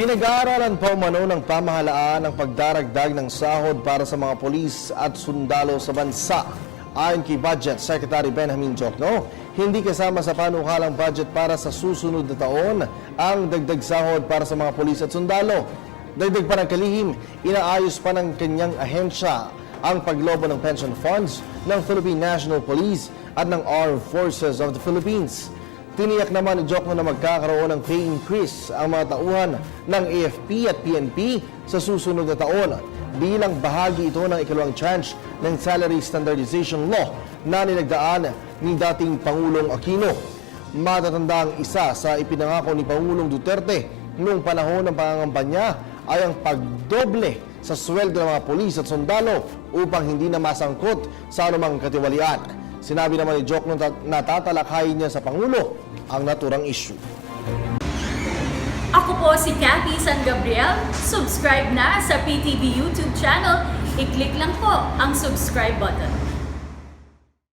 Pinag-aaralan pa umano ng pamahalaan ang pagdaragdag ng sahod para sa mga pulis at sundalo sa bansa. Ayon kay Budget Secretary Benjamin Diokno, hindi kasama sa panukalang budget para sa susunod na taon ang dagdag sahod para sa mga pulis at sundalo. Dagdag pa ng kalihim, inaayos pa ng kanyang ahensya ang paglobo ng pension funds ng Philippine National Police at ng Armed Forces of the Philippines. Tiniyak naman ni Diokno na magkakaroon ng pay increase ang mga tauhan ng AFP at PNP sa susunod na taon bilang bahagi ito ng ikalawang tranche ng Salary Standardization Law na nilagdaan ni dating Pangulong Aquino. Matatanda ang isa sa ipinangako ni Pangulong Duterte noong panahon ng pangangampanya ay ang pagdoble sa sweldo ng mga pulis at sundalo upang hindi na masangkot sa anumang katiwalian. Sinabi naman ni Diokno na tatalakhayin niya sa Pangulo ang naturang issue. Ako po si Cathy San Gabriel. Subscribe na sa PTV YouTube channel. I-click lang po ang subscribe button.